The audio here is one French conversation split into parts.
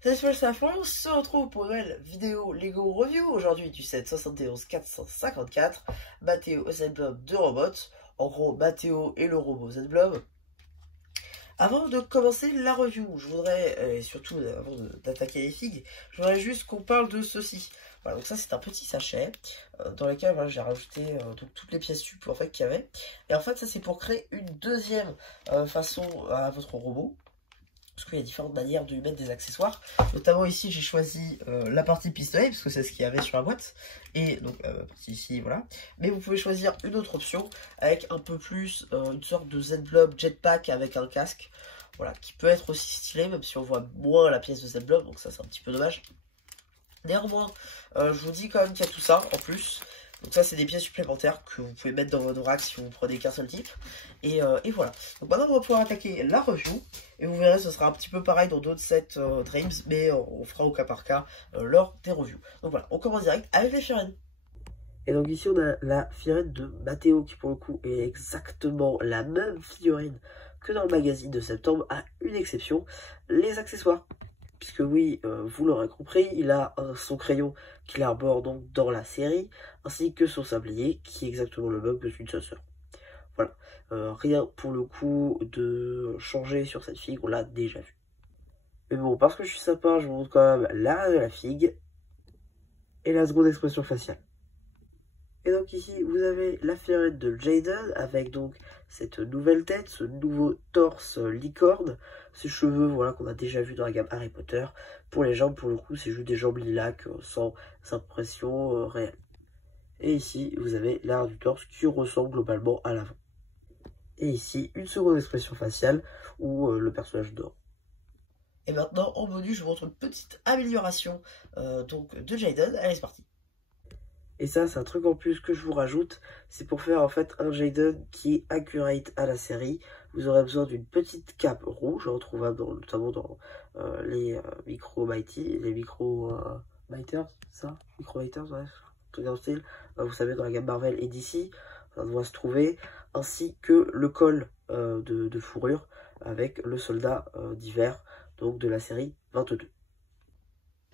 C'est Florian se retrouve pour une nouvelle vidéo Lego Review aujourd'hui du set 71 454 Matteo Z-Blob de Robot. En gros, Matteo et le robot Z-Blob. Avant de commencer la review, je voudrais, et surtout avant d'attaquer les figues, je voudrais juste qu'on parle de ceci. Voilà, donc ça c'est un petit sachet dans lequel voilà, j'ai rajouté donc, toutes les pièces sup en fait, qu'il y avait. Et en fait ça c'est pour créer une deuxième façon à votre robot. Parce qu'il y a différentes manières de lui mettre des accessoires. Notamment ici, j'ai choisi la partie pistolet, parce que c'est ce qu'il y avait sur la boîte. Et donc, la partie ici, voilà. Mais vous pouvez choisir une autre option, avec un peu plus une sorte de Z-Blob jetpack avec un casque. Voilà, qui peut être aussi stylé, même si on voit moins la pièce de Z-Blob, donc ça c'est un petit peu dommage. Néanmoins, je vous dis quand même qu'il y a tout ça en plus. Donc ça c'est des pièces supplémentaires que vous pouvez mettre dans votre rack si vous prenez qu'un seul type. Et voilà. Donc maintenant on va pouvoir attaquer la review. Et vous verrez ce sera un petit peu pareil dans d'autres sets Dreams. Mais on fera au cas par cas lors des reviews. Donc voilà, on commence direct avec les figurines. Et donc ici on a la figurine de Matteo qui pour le coup est exactement la même figurine que dans le magazine de septembre, à une exception, les accessoires. Puisque oui, vous l'aurez compris, il a son crayon qu'il arbore donc dans la série, ainsi que son sablier, qui est exactement le même que celui de sa sœur. Voilà, rien pour le coup de changer sur cette figue, on l'a déjà vu. Mais bon, parce que je suis sympa, je vous montre quand même la figue et la seconde expression faciale. Et donc ici, vous avez la figurine de Jaden, avec donc cette nouvelle tête, ce nouveau torse licorne, ces cheveux voilà, qu'on a déjà vu dans la gamme Harry Potter. Pour les jambes, pour le coup, c'est juste des jambes lilac sans impression réelle. Et ici, vous avez l'arrière du torse qui ressemble globalement à l'avant. Et ici, une seconde expression faciale où le personnage dort. Et maintenant, en bonus, je vous montre une petite amélioration donc de Jaden. Allez, c'est parti. Et ça, c'est un truc en plus que je vous rajoute. C'est pour faire en fait un Jaden qui est accurate à la série. Vous aurez besoin d'une petite cape rouge, retrouvable notamment dans les micro mighty, les micro miters, ça, micro miters, ouais, tout dans le style. Vous savez, dans la gamme Marvel et DC, ça doit se trouver, ainsi que le col de fourrure avec le soldat d'hiver, donc de la série 22.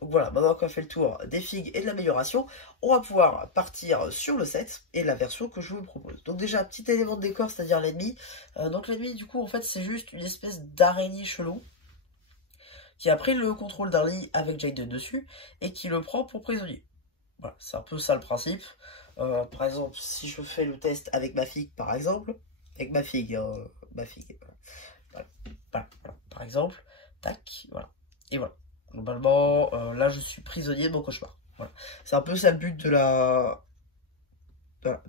Donc voilà, maintenant qu'on a fait le tour des figues et de l'amélioration, on va pouvoir partir sur le set et la version que je vous propose. Donc déjà, petit élément de décor, c'est-à-dire l'ennemi. Donc l'ennemi, du coup, en fait, c'est juste une espèce d'araignée chelou qui a pris le contrôle d'un lit avec Jaden dessus et qui le prend pour prisonnier. Voilà, c'est un peu ça le principe. Par exemple, si je fais le test avec ma figue, par exemple, avec ma figue, voilà, par exemple, tac, voilà, et voilà. Globalement, là, je suis prisonnier de mon cauchemar. Voilà. C'est un peu ça le but de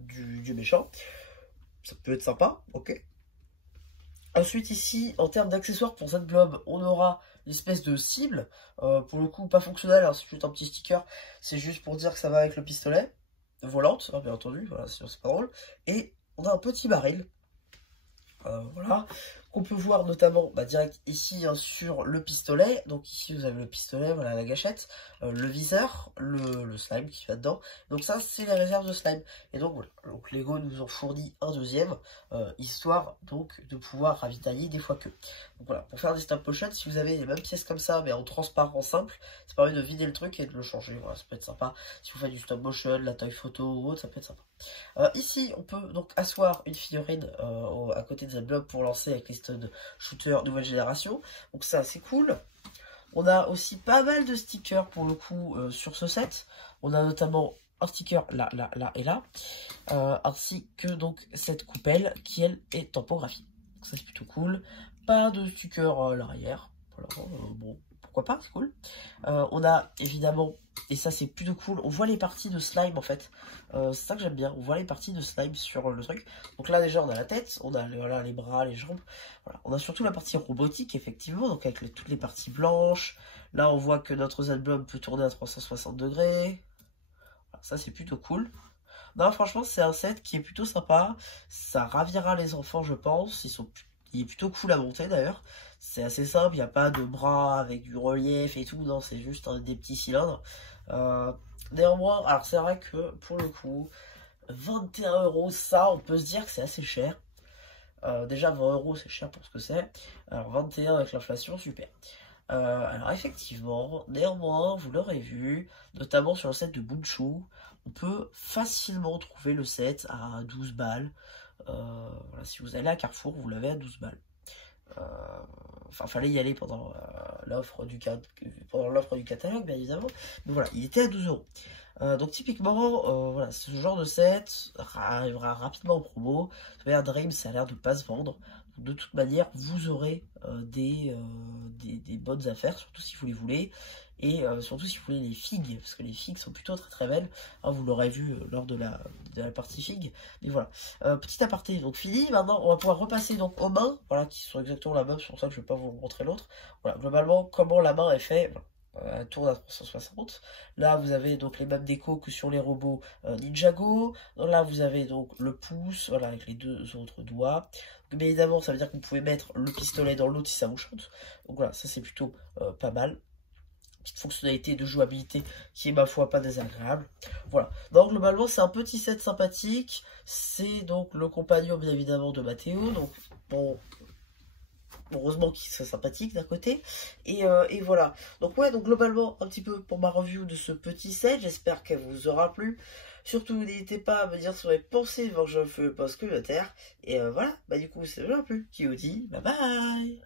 du méchant. Ça peut être sympa, ok. Ensuite, ici, en termes d'accessoires pour Z-Blob, on aura une espèce de cible. Pour le coup, pas fonctionnel, hein, c'est juste un petit sticker. C'est juste pour dire que ça va avec le pistolet. Volante, hein, bien entendu, voilà, sinon c'est pas drôle. Et on a un petit baril. Voilà, qu'on peut voir notamment direct ici hein, sur le pistolet. Donc ici vous avez le pistolet, voilà la gâchette, le viseur, le slime qui va dedans. Donc ça c'est les réserves de slime. Et donc voilà, donc Lego nous en fournit un deuxième, histoire donc de pouvoir ravitailler des fois que. Donc voilà, pour faire des stop motion, si vous avez les mêmes pièces comme ça mais en transparent simple, ça permet de vider le truc et de le changer. Voilà, ça peut être sympa. Si vous faites du stop motion, la taille photo ou autre, ça peut être sympa. Ici, on peut donc asseoir une figurine à côté de Z-Blob pour lancer avec les stun shooter nouvelle génération. Donc ça, c'est cool. On a aussi pas mal de stickers pour le coup sur ce set. On a notamment un sticker là, là, là et là. Ainsi que donc cette coupelle qui, elle, est tampographiée. Donc ça, c'est plutôt cool. Pas de sticker à l'arrière. Voilà, bon, pourquoi pas, c'est cool. On a évidemment... Et ça c'est plutôt cool, on voit les parties de slime en fait, c'est ça que j'aime bien, on voit les parties de slime sur le truc. Donc là déjà on a la tête, on a voilà, les bras, les jambes, voilà. On a surtout la partie robotique effectivement, donc avec toutes les parties blanches. Là on voit que notre Z-Blob peut tourner à 360 degrés, voilà, ça c'est plutôt cool. Non franchement c'est un set qui est plutôt sympa, ça ravira les enfants je pense, il est plutôt cool à monter d'ailleurs. C'est assez simple, il n'y a pas de bras avec du relief et tout, non, c'est juste des petits cylindres. Néanmoins, alors c'est vrai que pour le coup, 21 €, ça, on peut se dire que c'est assez cher. Déjà, 20 € c'est cher pour ce que c'est. Alors 21 avec l'inflation, super. Alors effectivement, néanmoins, vous l'aurez vu, notamment sur le set de Bunchu, on peut facilement trouver le set à 12 balles. Voilà, si vous allez à Carrefour, vous l'avez à 12 balles. Enfin, fallait y aller pendant l'offre du catalogue, bien évidemment. Mais voilà, il était à 12 euros. Donc typiquement, voilà, ce genre de set arrivera rapidement en promo. Un Dream, ça a l'air de pas se vendre. De toute manière, vous aurez des bonnes affaires, surtout si vous les voulez. Et surtout si vous voulez les figues, parce que les figues sont plutôt très très belles. Hein, vous l'aurez vu lors de la partie figue. Mais voilà. Petit aparté, donc fini. Maintenant, on va pouvoir repasser donc aux mains, voilà, qui sont exactement la même. C'est pour ça que je ne vais pas vous montrer l'autre. Voilà, globalement, comment la main est faite. Voilà. Elle tourne à 360. Là, vous avez donc les mêmes décos que sur les robots Ninjago. Donc là, vous avez donc le pouce, voilà, avec les deux autres doigts. Donc, bien évidemment, ça veut dire que vous pouvez mettre le pistolet dans l'autre si ça vous chante. Donc voilà, ça c'est plutôt pas mal. Petite fonctionnalité de jouabilité qui est ma foi pas désagréable. Voilà. Donc globalement c'est un petit set sympathique. C'est donc le compagnon bien évidemment de Mathéo. Donc bon, heureusement qu'il soit sympathique d'un côté. Et voilà. Donc ouais, donc globalement un petit peu pour ma review de ce petit set. J'espère qu'elle vous aura plu. Surtout n'hésitez pas à me dire ce que vous avez pensé avant que je fasse commentaire. Et voilà, bah du coup c'est déjà plu. Qui vous dit bye bye.